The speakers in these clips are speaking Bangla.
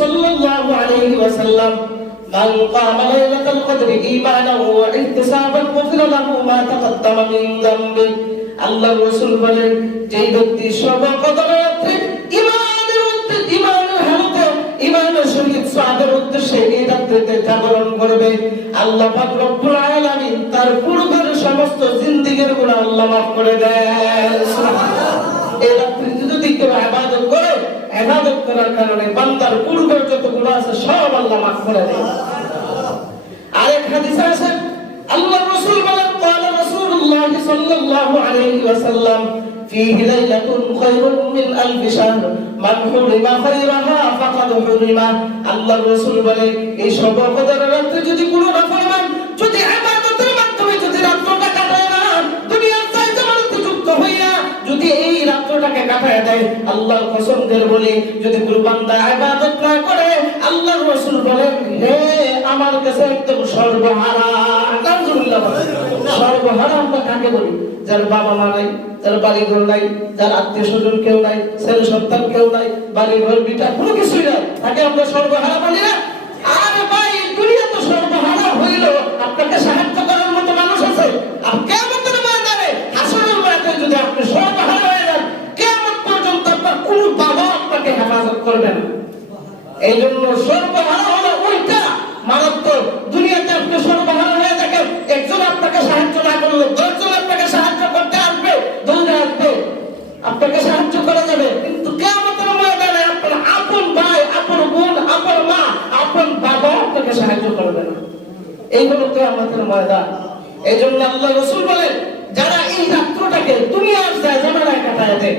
সাল্লাল্লাহু আলাইহি ওয়াসাল্লাম মান কামা লাইলাতুল কদরি ঈমানান ওয়া ইহতিসাবান গুফিরা লাহু মা তাকাদ্দামা মিন যামবি। আল্লাহর রাসূল বলেন, যে ব্যক্তি শবে কদরের রাতে ঈমানের হালতে ঈমানের সহিত সাদের উদ্দেশ্যে এই রাত্রিতে জাগরণ করবে, আল্লাহ পাক রব্বুল আলামিন তার পূর্বের সমস্ত জিন্দেগীর গুনাহ আল্লাহ মাফ করে দেন। সুবহানাল্লাহ। এই রাত্রিতে যদি কেউ ইবাদত করে, ইবাদত করার কারণে বান্দার পূর্বের যত গুনাহ আছে সব আল্লাহ মাফ করে দেন। আরেক হাদিসে আছে, আল্লাহর রাসূল বলেন, قال رسول الله صلى الله عليه وسلم فيه ليلة خير من ألف شهر من حرم خيرها فقد حرم। আল্লাহর রাসূল বলেন, এই শবে কদরের রাতে যদি কোনো নাফরমান যদি ইবাদতের মাধ্যমে যদি রাতটা কাটায় না, দুনিয়ার জায়গাতে যুক্ত হইয়া যদি এই রাতটাকে কাটায় দেয়, আল্লাহর কসম করে বলি, যদি কোনো বান্দা ইবাদত না করে, আল্লাহর রাসূল বলেন, হে আমার কাছে একদম সর্বহারা। আলহামদুলিল্লাহ। সর্বহারা আমরা কাকে বলি? যার বাবা মা নাই, যার বাড়ি ঘর নাই, যার আত্মীয় স্বজন কেউ নাই, ছেলে সন্তান কেউ নাই, বাড়ি ঘর বিটা কোনো কিছুই নাই, তাকে আমরা সর্বহারা বলি না? আরে ভাই, দুনিয়া তো সর্বহারা হইল, আপনাকে সাহায্য করার মতো মানুষ আছে? আর কিয়ামতের ময়দানে হাসরের ময়দানে যদি আপনি সর্বহারা হয়ে যান, কিয়ামত পর্যন্ত আপনার কোনো বাবা আপনাকে হেফাজত করবে না। এই জন্য সর্বহারা হলো ওইটা মারাত্মক। দুনিয়াতে আপনি সর্বহারা হয়ে থাকেন, একজন আপনাকে সাহায্য না করলো 10 জন আপনাকে সাহায্য করতে আসবে, দৌড়ে আসবে, আপনাকে সাহায্য করা যাবে, কিন্তু কিয়ামতের ময়দানে আপনার আপন ভাই, আপন বোন, আপন মা, আপন বাবা আপনাকে সাহায্য করবে না। এই হলো কিয়ামতের ময়দান। এই জন্য আল্লাহ রাসূল বলেন, যারা এই রাত্রটাকে দুনিয়ার জায়জামানায় কাটায় দেয়,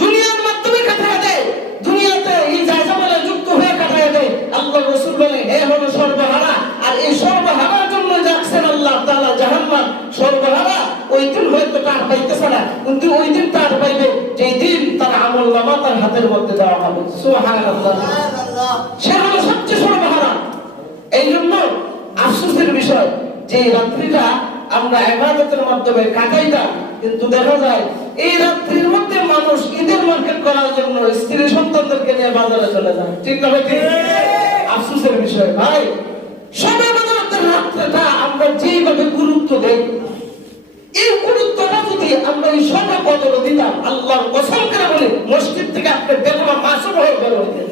দুনিয়ার মাধ্যমে কাটায় দেয়, দুনিয়াতে এই জায়জামানায় যুক্ত হয়ে কাটায় দেয়, আল্লাহ রাসূল বলেন, এ হলো সর্বহারা। আর এই সর্বহারার জন্য যাচ্ছেন আল্লাহ তাআলা জাহান্নাম। সর্বহারা ওই দিন হয়তো তার পাইতেছে না, কিন্তু ওই দিন তার পাইবে যেই দিন তার আমলনামা তার হাতের মধ্যে দেওয়া হবে। সুবহানাল্লাহ। সে হলো সবচেয়ে সর্বহারা। এই জন্য আফসোসের বিষয় যে রাত্রিটা আমরা ইবাদতের মাধ্যমে কাটাইতাম, কিন্তু দেখা যায় এই রাত্রির মধ্যে মানুষ ঈদের মার্কেট করার জন্য স্ত্রী সন্তানদেরকে নিয়ে বাজারে চলে যায়। ঠিক না ভাই? আফসোসের বিষয় ভাই, শবে কদরের রাত্রিটা আমরা যেভাবে গুরুত্ব দেই, এই গুরুত্বটা যদি আমরা এই শবে কদরে দিতাম, আল্লাহর কসম করে বলি, মসজিদ থেকে আপনি বেরোবা মাসুম হয়ে বের হইতেন।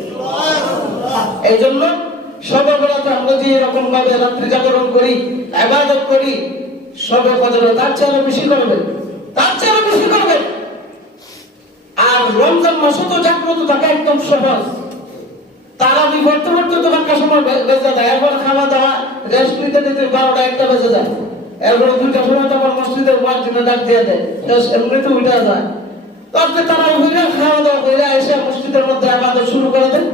এই জন্য শবে কদরে আমরা যে এরকম ভাবে রাত্রি জাগরণ করি, ইবাদত করি, শবে কদরে তার চেয়ে বেশি করবেন, তার চেয়ে বেশি করবেন। আর রমজান মাসে তো জাগ্রত থাকা একদম সহজ। তারাবি পড়তে পড়তে তো একটা সময় বেজে যায়, এরপর খাওয়া দাওয়া রেস্ট নিতে নিতে 12টা 1টা বেজে যায়, এরপর 2টার সময় তো আবার মসজিদের মুয়াজ্জিন ডাক দিয়ে দেয়, এমনিতে উঠে যায়। তারপরে তারাবি হইলে খাওয়া দাওয়া করে এসে মসজিদের মধ্যে ইবাদত শুরু করে দেন।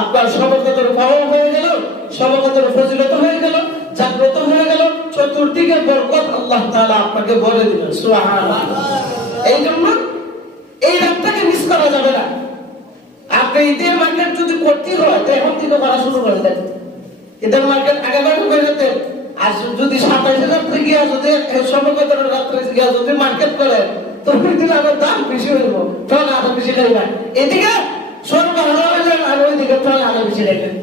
আপনার শবে কদর পাওয়া হয়ে গেল, শবে কদর ফজিলত হয়ে গেল, জাগ্রত হয়ে গেল, চতুর্দিকে বরকত আল্লাহ তাআলা আপনাকে ভরে দিবেন। সুবহানাল্লাহ। এই জন্য এই রাতটাকে মিস করা যাবে না। আপনি ঈদের মার্কেট যদি করতে হয় তো এখন থেকে করা শুরু করে দেন। ঈদের মার্কেট আগে করে যেতে, আর যদি 27 রাত্রে গিয়া যদি শবে কদরের রাত্রে গিয়া যদি মার্কেট করেন, তো ওই দিন আবার দাম বেশি হইব, তখন আরো বেশি খাইবেন। এদিকে সর্বহারা হয়ে যান, আর ওইদিকে তখন আরো বেশি খাইবেন।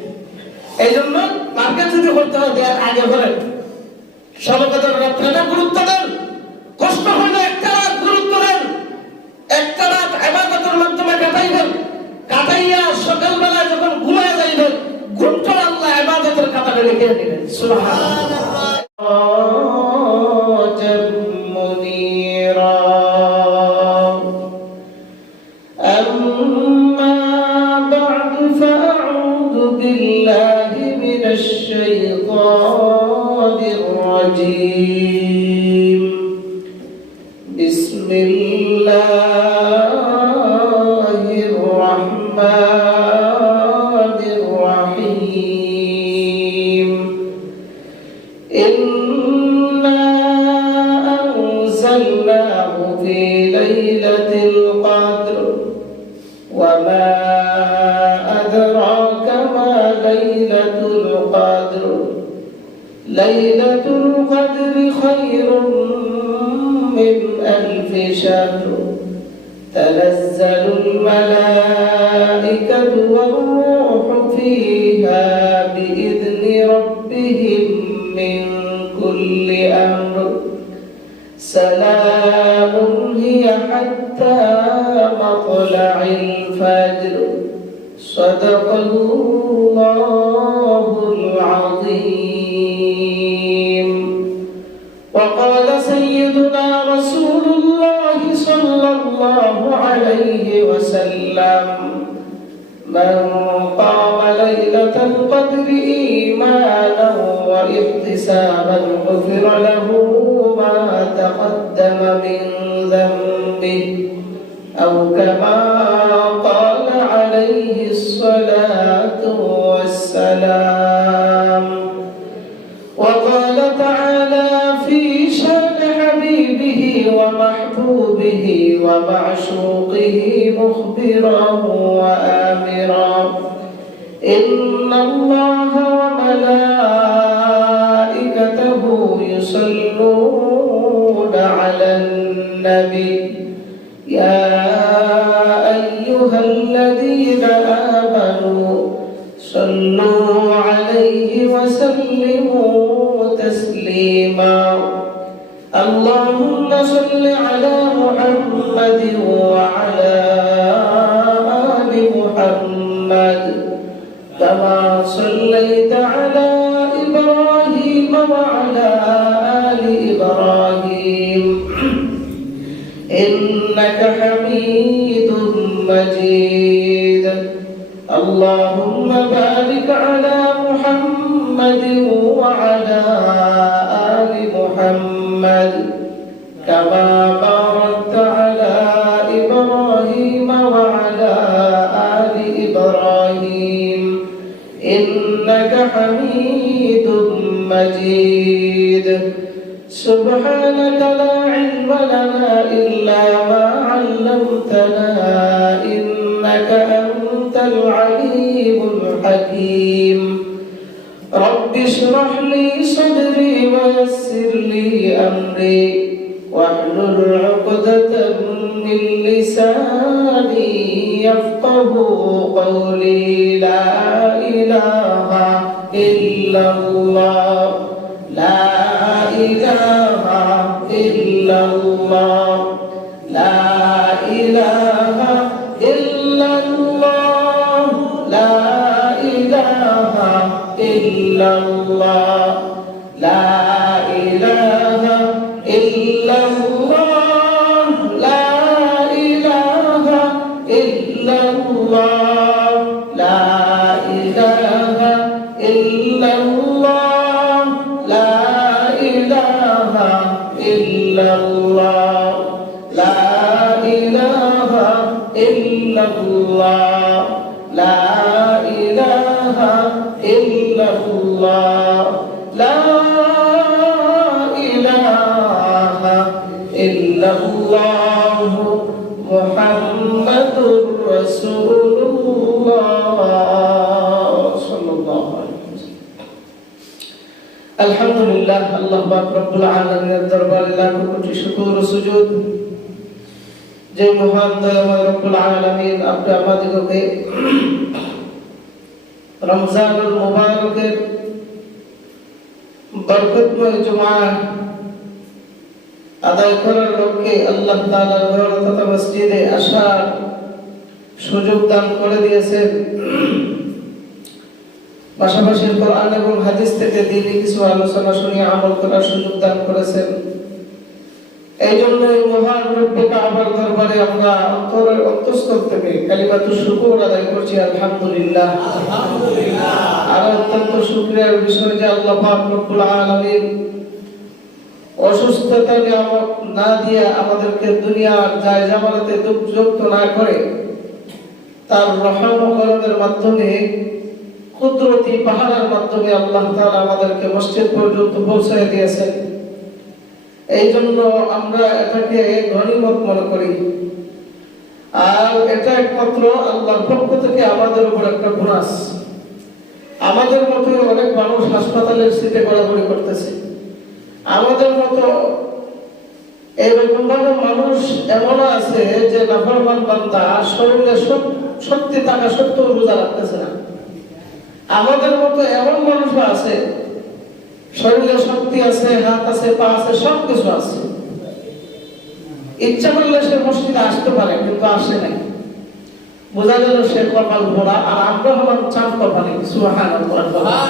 এই জন্য মার্কেট যদি করতে হয় আগে করেন, শবে কদরের রাত্রেটা গুরুত্ব দেন, কষ্ট হলে একটা রাত গুরুত্ব দেন, একটা রাত ইবাদতের মাধ্যমে কাটাইবেন, কাটাইয়া সকালবেলা যখন ঘুমায় যাইবেন, ঘুমটা আল্লাহ ইবাদতের কাতারে লিখে দিবেন। সুবহানাল্লাহ। بسم الله الرحمن الرحيم إنا أنزلناه في ليلة القدر وما أدراك ما ليلة القدر ليلة القدر خير من 1000 شهر تنزل الملائكة والروح فيها بإذن ربهم من كل أمر سلام هي حتى مطلع الفجر صدق الله العظيم. وقال سيدنا رسول الله صلى الله عليه وسلم من قام ليلة القدر إيمانا واحتسابا غفر له ما تقدم من ذنبه أو كما قال عليه الصلاة والسلام. وقال تعالى في شان حبيبه ومحبوبه ومعشوقه مخبرا وآمرا إن الله وملائكته يصلون على النبي يا أيها الذين آمنوا صلوا عليه وسلموا تسليما. اللهم صل على محمد وعلى آل محمد كما صليت على إبراهيم وعلى آل إبراهيم إنك حميد مجيد. اللهم بارك على محمد وعلى آل محمد كما باركت على إبراهيم وعلى آل إبراهيم إنك حميد مجيد. سبحانك لا علم لنا إلا ما علمتنا إنك أنت العليم الحكيم. رب اشرح لي صدري ويسر لي أمري واحلل عقدة من لساني يفقه قولي. لا إله إلا الله لا إله إلا الله لا إله إلا الله لا إله إلا الله لا إله إلا الله لا إله إلا الله لا إله إلا الله لا إله إلا الله لا إله إلا الله لا إله إلا الله لا إله إلا الله محمد رسول الله صلى الله عليه وسلم. الحمد لله আল্লাহ পাক রব্বুল আলামিনের দরবারে লাখো কোটি শুকর ও সুজুদ যে মহান দয়াময় রব্বুল আলামিন আপনি আমাদেরকে রমজানুল মুবারকের বরকতময় জুমা আদায় করার লক্ষ্যে আল্লাহ তাআলার ঘর তথা মসজিদে আসার সুযোগ দান করে দিয়েছেন। পাশাপাশি কোরআন এবং হাদিস থেকে দ্বীনি কিছু আলোচনা শুনিয়ে আমল করার সুযোগ দান করেছেন। এই জন্য এই মহান রব্বুল কাবার দরবারে আমরা অন্তরের অন্তঃস্থল থেকে কালিমাতুশ শুকর আদায় করছি আলহামদুলিল্লাহ আলহামদুলিল্লাহ। আর অত্যন্ত শুকরিয়ার বিষয় যে আল্লাহ পাক রব্বুল আলামিন অসুস্থতা নিয়ামত না দিয়ে আমাদেরকে দুনিয়ার জায়জামানাতে দুর্যোগ না করে তার রহম ও করমের মাধ্যমে কুদরতি পাহাড়ের মাধ্যমে আল্লাহ তাআলা আমাদেরকে মসজিদ পর্যন্ত পৌঁছায় দিয়েছেন। এই জন্য আমরা এটাকে গনিমত মনে করি। আর এটা একমাত্র আল্লাহর পক্ষ থেকে আমাদের উপর একটা বোনাস। আমাদের মতো অনেক মানুষ হাসপাতালের সিটে গড়াগড়ি করতেছে, আমাদের মতো এরকম ভাবে মানুষ এমন আছে যে নাফরমান বান্দা শরীরে শক্তি থাকা সত্ত্বেও রোজা রাখতেছে না। আমাদের মতো এমন মানুষ আছে, শরীরে শক্তি আছে, হাত আছে, পা আছে, সবকিছু আছে, ইচ্ছা করলে সে মসজিদে আসতে পারে, কিন্তু আসে নাই। বোঝা গেল সে কপাল ভরা, আর আমরা হলাম চাঁদ কপালে। সুবহানাল্লাহ।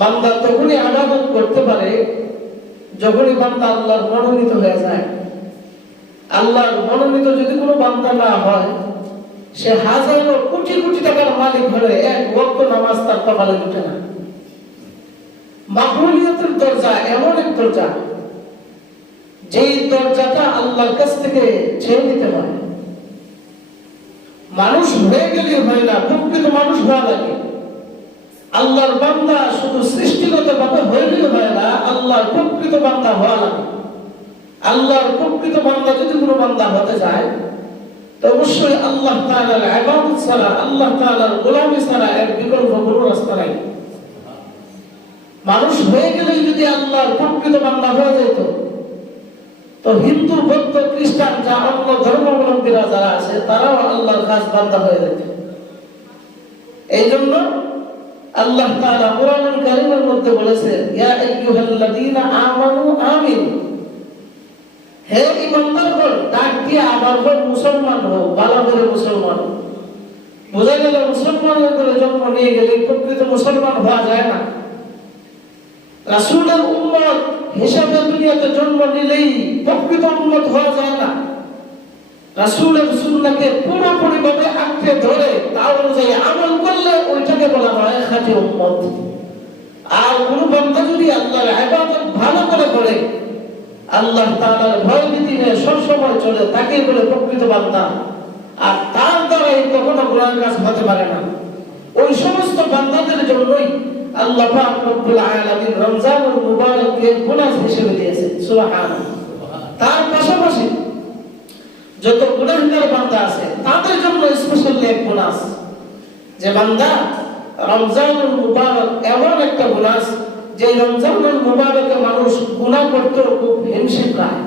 বান্দা তখনই ইবাদত করতে পারে যখনই বান্দা আল্লাহর মনোনীত হয়ে যায়। আল্লাহর মনোনীত যদি কোনো বান্দা না হয়, সে হাজারো কোটি কোটি টাকার মালিক হলে এক ওয়াক্ত নামাজ তার কপালে জুটে না। মাকবুলিয়তের দরজা এমন এক দরজা, যেই দরজাটা আল্লাহর কাছ থেকে চেয়ে নিতে হয়। মানুষ হয়ে গেলে হয় না, প্রকৃত মানুষ হওয়া লাগে। আল্লাহর বান্দা শুধু সৃষ্টিগত ভাবে হয়ে গেলে হয় না, আল্লাহর প্রকৃত বান্দা হওয়া লাগে। আল্লাহর প্রকৃত বান্দা যদি কোনো বান্দা হতে যায়, তো অবশ্যই আল্লাহ তাআলার ইবাদত ছাড়া, আল্লাহ তাআলার গোলামি ছাড়া এর বিকল্প কোনো রাস্তা নাই। মানুষ হয়ে গেলে যদি আল্লাহর প্রকৃত বান্দা হয়ে যেত, তো হিন্দু, বৌদ্ধ, খ্রিস্টান যা অন্য ধর্মাবলম্বীরা যারা আছে, তারাও আল্লাহর খাস বান্দা হয়ে যেত। এই জন্য আল্লাহ তাআলা কোরআনুল কারীমের মধ্যে বলেছে, ইয়া আইয়ুহাল্লাযীনা আমানু আমিনু, হে ঈমানদারগণ, ডাক দিয়ে আবার বল মুসলমান হও, ভালো করে মুসলমান। বোঝা গেল মুসলমানের করে জন্ম নিয়ে গেলে প্রকৃত মুসলমান হওয়া যায় না। রাসূলের উম্মত হিসাবে দুনিয়াতে জন্ম নিলেই প্রকৃত উম্মত হওয়া যায় না। রাসূলের সুন্নাহকে পুরোপুরি ভাবে আঁকড়ে ধরে তা অনুযায়ী আমল করলে ওইটাকে বলা হয় খাঁটি উম্মত। আর কোন বান্দা যদি আল্লাহর ইবাদত ভালো করে করে, আল্লাহ তাআলার ভয় ভীতি নিয়ে সবসময় চলে, তাকে বলে প্রকৃত বান্দা। আর তার দ্বারাই কখনো গুনাহের কাজ হতে পারে না। ওই সমস্ত বান্দাদের জন্যই আল্লাহ পাক রব্বুল আলামিন রমজানুল মুবারককে বোনাস হিসেবে দিয়েছেন। সুবহানাল্লাহ। তার পাশাপাশি যত গুনাহগার বান্দা আছে তাদের জন্য স্পেশাল এক বোনাস, যে বান্দা রমজানুল মুবারক এমন একটা বোনাস, যে রমজানুল মুবারকে মানুষ গুনাহ করতে খুব হিমশিম খায়।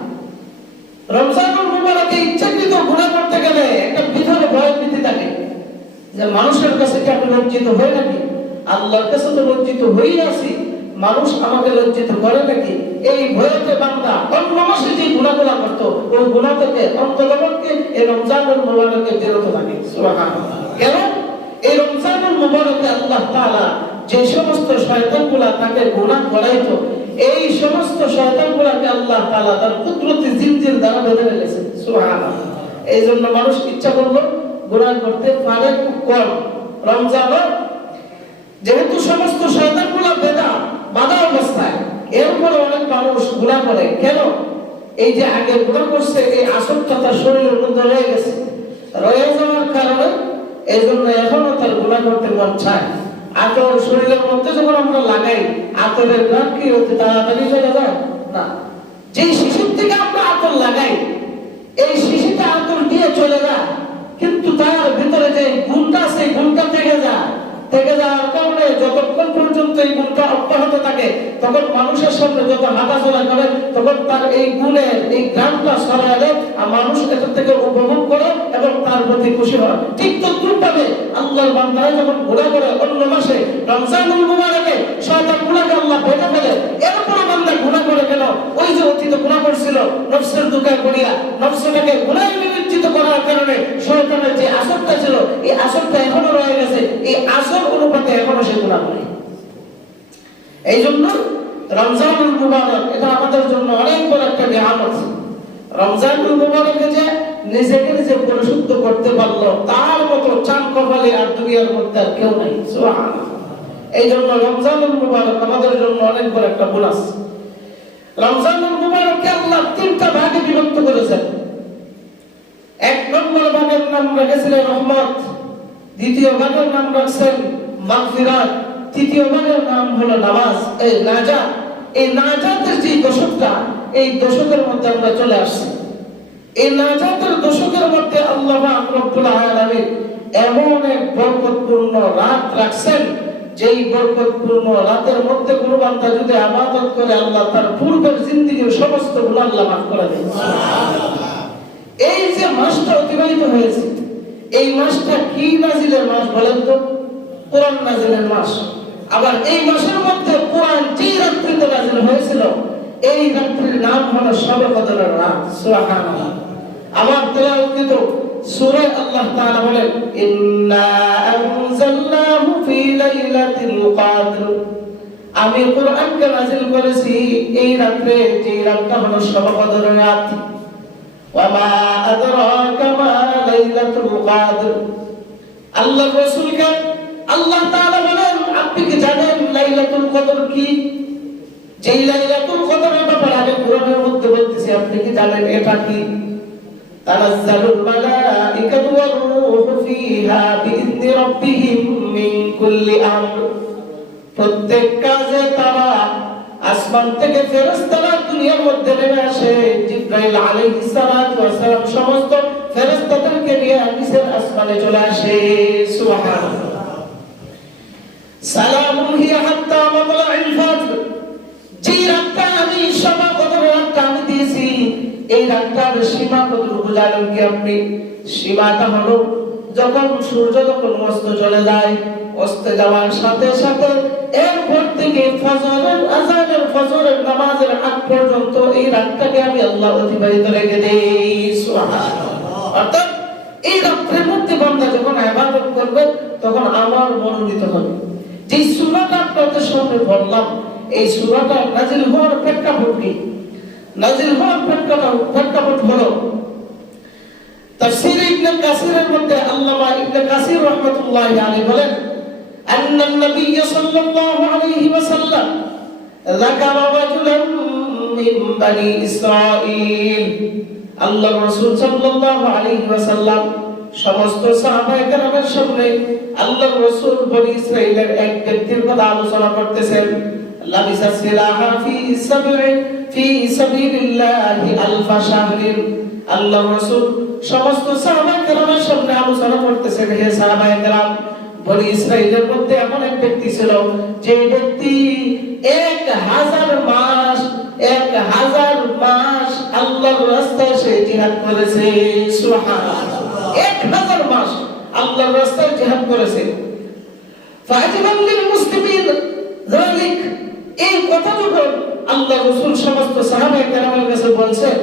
রমজানুল মুবারকে ইচ্ছাকৃত গুনাহ করতে গেলে একটা বিধান ভয় ভীতি থাকে, যে মানুষের কাছে কি আমি লজ্জিত হই নাকি, আল্লাহর কাছে তো লজ্জিত হই আছি, মানুষ আমাকে লজ্জিত করে নাকি, এই ভয়তে বান্দা অন্য মাসে যে গুনাহগুলো করত ওই গুনাহ থেকে অন্ততপক্ষে এই রমজানুল মুবারকে বিরত থাকে। সুবহানাল্লাহ। কেন? এই রমজানুল মুবারকে আল্লাহ তাআলা যে সমস্ত শয়তানগুলো তাকে গুনাহ করাইতো, এই সমস্ত শয়তানগুলোকে আল্লাহ তাআলা তার কুদরতি জিনজির দ্বারা বেঁধে রেখেছেন। সুবহানাল্লাহ। এই জন্য মানুষ ইচ্ছা করলো গুনাহ করতে পারে খুব কম। রমজান যেহেতু সমস্ত শয়তানগুলো বাধা অবস্থায়, এরপরে অনেক মানুষ গুনাহ করে। কেন? এই যে আগে গুনাহ করছে, এই আসরটা তার শরীরের মধ্যে রয়ে গেছে, রয়ে যাওয়ার কারণে এই জন্য এখনো তার গুনাহ করতে মন চায়। আতর শরীরের মধ্যে যখন আমরা লাগাই, আতরের গ্রাম কি হতে তাড়াতাড়ি চলে যায় না। যে শিশির থেকে আমরা আতর লাগাই, এই শিশিটা আতর দিয়ে চলে যায়, কিন্তু তার ভিতরে যে গুণটা আছে গুণটা থেকে যায়। থেকে যাওয়ার কারণে যতক্ষণ পর্যন্ত এই গুণটা অব্যাহত থাকে, তখন মানুষের সামনে যত হাঁটাচলা করে, তখন তার এই গুণের এই গ্রামটা ছড়ায় দেয়, আর মানুষ এটা থেকে উপভোগ করে এবং তার প্রতি খুশি হয়। ঠিক তদ্রূপভাবে আল্লাহর বান্দারা যখন গুনাহ করে অন্য মাসে রমজানুল মুবারকে শয়তানগুলোকে আল্লাহ বেঁধে ফেলে, এরপর বান্দা গুনাহ করে কেন? ওই যে অতীতে গুনাহ করছিল নফসের দুঃখে পড়িয়া, নফসটাকে গুনাহে নিমজ্জিত করার কারণে শয়তানের যে আসরটা ছিল, এই আসরটা এখনো রয়ে গেছে, এই আসর অনুপাতে এখনো সে গুনাহ করে। এই জন্য রমজানুল মুবারক এটা আমাদের জন্য অনেক বড় একটা নিয়ামত। রমজানুল মুবারকে যে নিজেকে নিজে পরিশুদ্ধ করতে পারলো, তার মতো চাঁদ কপালে আর দুনিয়ার মধ্যে আর কেউ নাই। সুবহানাল্লাহ। এই জন্য রমজানুল মুবারক আমাদের জন্য অনেক বড় একটা বোনাস। রমজানুল মুবারককে আল্লাহ তিনটা ভাগে বিভক্ত করেছেন। এক নম্বর ভাগের নাম রেখেছিলেন রহমত, দ্বিতীয় ভাগের নাম রাখছেন মাগফিরাত, তৃতীয় ভাগের নাম হলো নামাজ, এই নাজাত। এই নাজাতের যে দশকটা, এই দশকের মধ্যে আমরা চলে আসছি। এই নাজাতের দশকের মধ্যে আল্লাহ পাক রব্বুল আলামিন এমন এক বরকতপূর্ণ রাত রাখছেন, যেই বরকতপূর্ণ রাতের মধ্যে কোনো বান্দা যদি ইবাদত করে, আল্লাহ তার পূর্বের জিন্দেগীর সমস্ত গুনাহ আল্লাহ মাফ করে দেন। সুবহানাল্লাহ। এই যে মাসটা অতিবাহিত হয়েছে, এই মাসটা কি নাজিলের মাস বলেন তো? কোরআন নাযিলের মাস। আবার এই মাসের মধ্যে কোরআন যে রাত্রিতে নাযিল হয়েছিল এই রাত্রির নাম হলো শবে কদরের রাত। সুবহানাল্লাহ। আমার তেলাওয়াতকৃত সূরা আল্লাহ তাআলা বলেন ইন্না আনজালনাহু ফি লাইলাতিল কদর, আমি কোরআনকে নাযিল করেছি এই রাতে, যে রাতটা হলো শবে কদরের রাত। ওয়া মা আদরাকা মা লাইলাতুল কদর, আল্লাহ রাসূলকে আল্লাহ তাআলা বলেন আপনি কি জানেন লাইলাতুল কদর কি? যে লাইলাতুল কদরের ব্যাপারে আমি কোরআনের মধ্যে বলতেছি, আপনি কি জানেন এটা কি? তানাজ্জালুল মালাইকাতু ওয়ার রূহু ফিহা বিইذনি রাব্বিহিম মিন কুল্লি আমর, প্রত্যেক কাজে তারা আসমান থেকে ফেরেশতারা দুনিয়ার মধ্যে নেমে আসে। জিবরাইল আলাইহিস সালাতু ওয়াস সালাম সমস্ত ফেরেশতাদেরকে নিয়ে নিচের আসমানে চলে আসে। সুবহানাল্লাহ। সালামুন হিয়া হাত্তা মাতলাইল ফাজর, যে রাতটা আমি শবে কদরের রাতটা আমি দিয়েছি এই রাতটার সীমা কতটুকু জানেন কি আপনি? সীমাটা হলো যখন সূর্য যখন অস্ত চলে যায়, অস্ত যাওয়ার সাথে সাথে এরপর থেকে ফজরের আযানের ফজরের নামাজের আগ পর্যন্ত এই রাতটাকে আমি আল্লাহ অতিবাহিত রেখে দেই। সুবহানাল্লাহ। অর্থাৎ এই রাতের মধ্যে বান্দা যখন ইবাদত করবে তখন আমার মনোনীত হবে। যে সূরাটা আপনাদের সামনে বললাম এই সূরাটা নাযিল হওয়ার প্রেক্ষাপট কি? নাযিল হওয়ার প্রেক্ষাপট হলো তাফসীর ইবনে কাসিরের মধ্যে আল্লামা ইবনে কাসির রাহমাতুল্লাহি আলাইহি বলেন আন্নান নবী সাল্লাল্লাহু আলাইহি ওয়াসাল্লাম যাকারা রাজুলান মিন বনি ইসরাঈল, আল্লাহর রাসূল সাল্লাল্লাহু আলাইহি ওয়াসাল্লাম সমস্ত সাহাবায়ে কেরামের সামনে আল্লাহর রাসূল বনি ইসরাঈলের এক ব্যক্তির কথা আলোচনা করতেছেন। লাবিসা সিলাহা ফি সাবিলিল্লাহি আলফা শাহরিন, আল্লাহর রাসূল সমস্ত সাহাবায়ে কেরামের সামনে আলোচনা করতেছেন, হে সাহাবায়ে কেরাম, বনি ইসরাঈলের মধ্যে এমন এক ব্যক্তি ছিল যে ব্যক্তি 1000 মাস আল্লাহর রাস্তায় সে জিহাদ করেছে। সুবহানাল্লাহ। 1000 মাস আল্লাহর রাস্তায় জিহাদ করেছে। ফাজিবান লিল মুসলিমিন যালিক, এই কথা যখন আল্লাহর রাসূল সমস্ত সাহাবায়ে কেরামের কাছে বলছেন,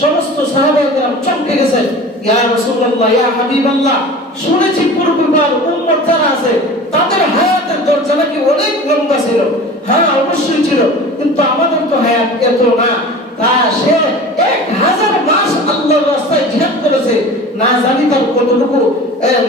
সমস্ত সাহাবায়ে কেরাম চমকে গেছেন। ইয়া রাসূলুল্লাহ, ইয়া হাবিবাল্লাহ, শুনেছি পূর্ববার উম্মত যারা আছে তাদের হায়াতের দরজা নাকি অনেক লম্বা ছিল। হ্যাঁ অবশ্যই ছিল, কিন্তু আমাদের তো হায়াত এত না। তা সে 1000 মাস আল্লাহর রাস্তায় জিহাদ করেছে, না জানি তার কতটুকু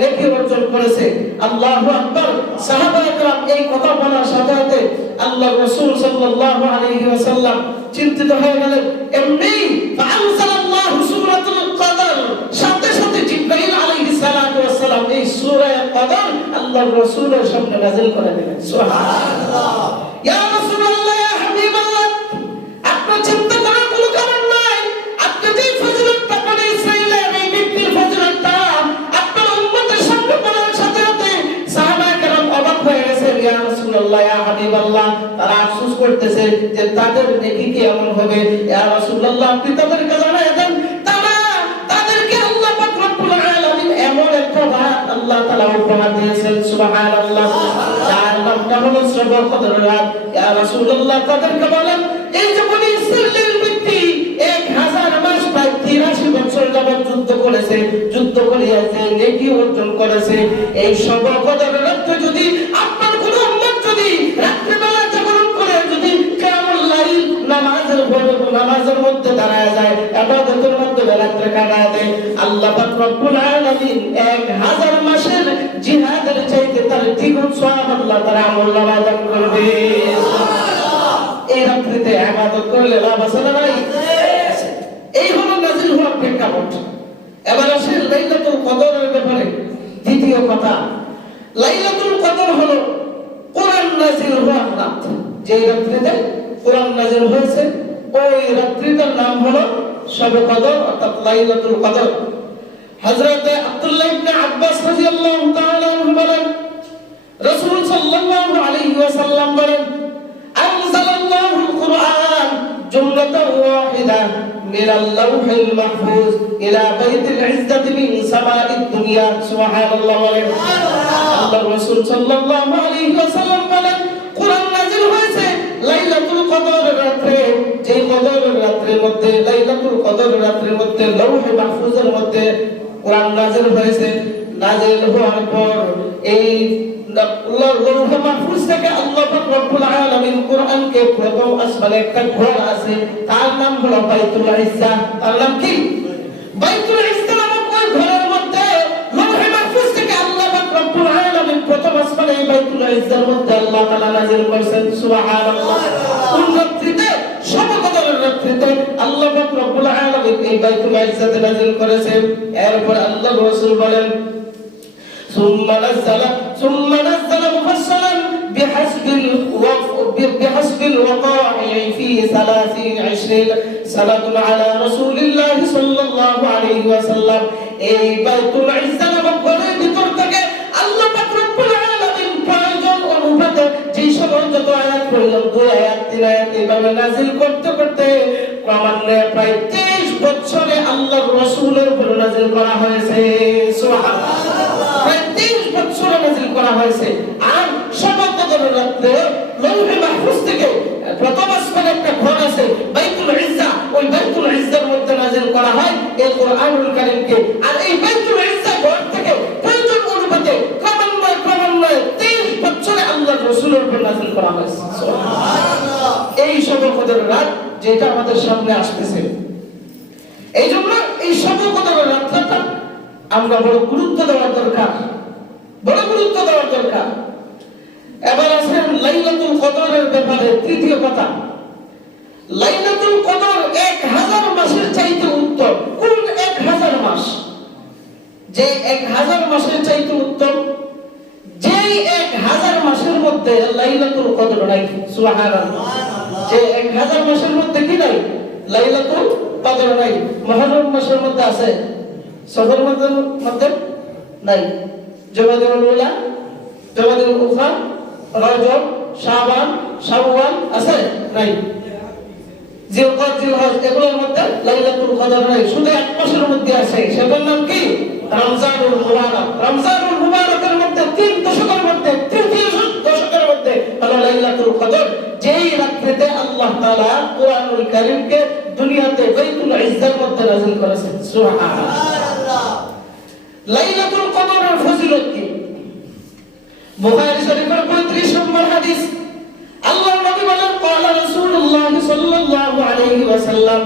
নেকি অর্জন করেছে। আল্লাহু আকবার। সাহাবায়ে কেরাম এই কথা বলার সাথে সাথে আল্লাহর রাসূল সাল্লাল্লাহু আলাইহি ওয়াসাল্লাম চিন্তিত হয়ে গেলেন। এমনি ফাআনজালাল্লাহু সূরাতুল কদর, সাথে সাথে জিবরাইল আলাইহিস সালাতু ওয়াস সালাম এই সূরা কদর আল্লাহর রাসূলের সামনে নাযিল করে দিলেন। সুবহানাল্লাহ। ইয়া রাসূলুল্লাহ, ইয়া হাবিবাল্লাহ, আপনি চিন্তা করার কোনো কারণ নাই। আপনি যে ফজিলতটা বনি ইসরাঈলের এই ব্যক্তির ফজিলতটা আপনার উম্মতের সামনে বলার সাথে সাথে সাহাবায়ে কেরাম অবাক হয়ে গেছেন। ইয়া রাসূলুল্লাহ, ইয়া হাবিবাল্লাহ, তারা আফসোস করতেছে যে তাদের নেকি কি এমন হবে। ইয়া রাসূলুল্লাহ, আপনি তাদেরকে জানায় দেন তাদেরকে আল্লাহ পাক রব্বুল আলামিন এমন একটা রাত আল্লাহ তাআলা উপহার দিয়েছেন। সুবহানাল্লাহ। তার নামটা হলো শবে কদরের রাত। ইয়া রাসূলুল্লাহ, তাদেরকে বলেন এই যে বনি ইসরাঈলের ব্যক্তি 1000 মাস প্রায় 83 বছর যাবত যুদ্ধ করেছে, যুদ্ধ করিয়াছে, নেকি অর্জন করেছে, এই শবে কদরের রাতে যদি আপনার কোন উম্মত যদি রাত্রিবেলা জাগরণ করে যদি কিয়ামুল লাইল নামাজের মধ্যে দাঁড়ায় যায়, ইবাদতের মধ্যে রাত্রে কাটায় দেয়, আল্লাহ পাক রব্বুল আলামিন 1000 মাসের জিহাদের চাইতে তার দ্বিগুণ সওয়াব আল্লাহ তাআলা আমলনামা দান করবে। সুবহানাল্লাহ। এই রাত্রিতে ইবাদত করলে লাভ আছে না ভাই? এই হলো নাযিল হওয়ার প্রেক্ষাপট। এবার আসে লাইলাতুল কদরের ব্যাপারে। দ্বিতীয় কথা, লাইলাতুল কদর হলো কোরআন নাযিল হওয়ার রাত। যে রাত্রিতে কোরআন নাযিল হয়েছে ওই রাত্রিটার নাম হলো শবে কদর অর্থাৎ লাইলাতুল কদর। হযরত আব্দুল্লাহ ইবনে আব্বাস রাদিয়াল্লাহু তাআলা আনহু বলেন, রাসূল সাল্লাল্লাহু আলাইহি ওয়াসাল্লাম বলেন, আনজালাল্লাহুল কুরআন জুমলাতান ওয়াহিদা মিনাল লাওহিল মাহফুজ ইলা বাইতিল ইজ্জাতি মিন সামাঈদ দুনিয়া। সুবহানাল্লাহ। আল্লাহর রাসূল সাল্লাল্লাহু আলাইহি ওয়াসাল্লাম বলেন কুরআন নাযিল হয়েছে লাইলাতুল কদরের রাতে। যে কদরের রাতের মধ্যে, লাইলাতুল কদরের রাতের মধ্যে লৌহে মাহফুজের মধ্যে কুরআন নাযিল হয়েছে। নাযিল হওয়ার পর এই লৌহে মাহফুজ থেকে আল্লাহ পাক রব্বুল আলামিন কুরআনকে প্রথম আসমানে একটা ঘর আছে, তার নাম হলো বাইতুল ইজ্জা। তার নাম কি? বাইতুল ইজ্জা নামক ওই ঘরের মধ্যে লৌহে মাহফুজ থেকে আল্লাহ পাক রব্বুল আলামিন প্রথম আসমানে এই বাইতুল ইজ্জার মধ্যে আল্লাহ তাআলা নাযিল করেছেন। সুবহানাল্লাহ। কোন রাত্রিতে? শবে কদরের রাত্রিতে আল্লাহ পাক রব্বুল আলামিন এই বাইতুল ইজ্জাতে নাযিল করেছেন। এরপর আল্লাহ রাসূল বলেন ثم نزل مفصلا بحسب الوقائع في 23 سنة على رسول الله صلى الله عليه وسلم। এই বাইতুল ইজ্জা নামক ঘরের ভিতর থেকে আল্লাহ পাক রব্বুল আলামিন প্রয়োজন অনুপাতে যে সময় যত আয়াত প্রয়োজন, 2 আয়াত 3 আয়াত এভাবে নাযিল করতে করতে ক্রমান্বয়ে প্রায় 23 বছরে আল্লাহর রাসূলের উপর নাযিল করা হয়েছে। সুবহানাল্লাহ। প্রায় 23 বছরে নাযিল করা হয়েছে। আর শবে কদরের রাতে লৌহে মাহফুজ থেকে প্রথম আসমানে একটা ঘর আছে বাইতুল ইজ্জা, ওই বাইতুল ইজ্জার মধ্যে নাযিল করা হয় এই কুরআনুল কারীমকে। আর এই বাইতুল ইজ্জা ঘর থেকে প্রয়োজন অনুপাতে ক্রমান্বয়ে 23 বছরে আল্লাহর রাসূলের উপর নাযিল করা হয়েছে। সুবহানাল্লাহ। এই শবে কদরের রাত যেটা আমাদের সামনে আসতেছে, এই জন্য এই শবে কদরের রাতটা আমরা বড় গুরুত্ব দেওয়ার দরকার, বড় গুরুত্ব দেওয়ার দরকার। এবার আসেন লাইলাতুল কদরের ব্যাপারে তৃতীয় কথা। লাইলাতুল কদর 1000 মাসের চাইতে উত্তম। কোন 1000 মাস? যে 1000 মাসের চাইতে উত্তম, যেই 1000 মাসের মধ্যে লাইলাতুল কদর নাই। সুবহানাল্লাহ। যে 1000 মাসের মধ্যে কি নাই? লাইলাতুল কদর নাই। মুহররম মাসের মধ্যে আছে, সফর মাসের মধ্যে নাই। জমাদিউল উলা, জমাদিউল উখরা, রজব, শাবান, শাওয়াল আছে? নাই। জিলকদ, জিলহজ এগুলোর মধ্যে লাইলাতুল কদর নাই। শুধু এক মাসের মধ্যে আছে, সেটার নাম কি? রমজানুল মুবারক। রমজানুল মুবারকের মধ্যে 3 দশকের মধ্যে, তৃতীয় দশকের মধ্যে হলো লাইলাতুল কদর। যেই রাত্রিতে আল্লাহ তাআলা কুরআনুল কারীমকে দুনিয়াতে বাইতুল ইজ্জার মধ্যে নাযিল করেছেন। সুবহানাল্লাহ। লাইলাতুল কদরের ফজিলত কি? বুখারী শরীফের 35 নম্বর হাদিস, আল্লাহর নবী বলেন ক্বালা রাসূলুল্লাহ সাল্লাল্লাহু আলাইহি ওয়াসাল্লাম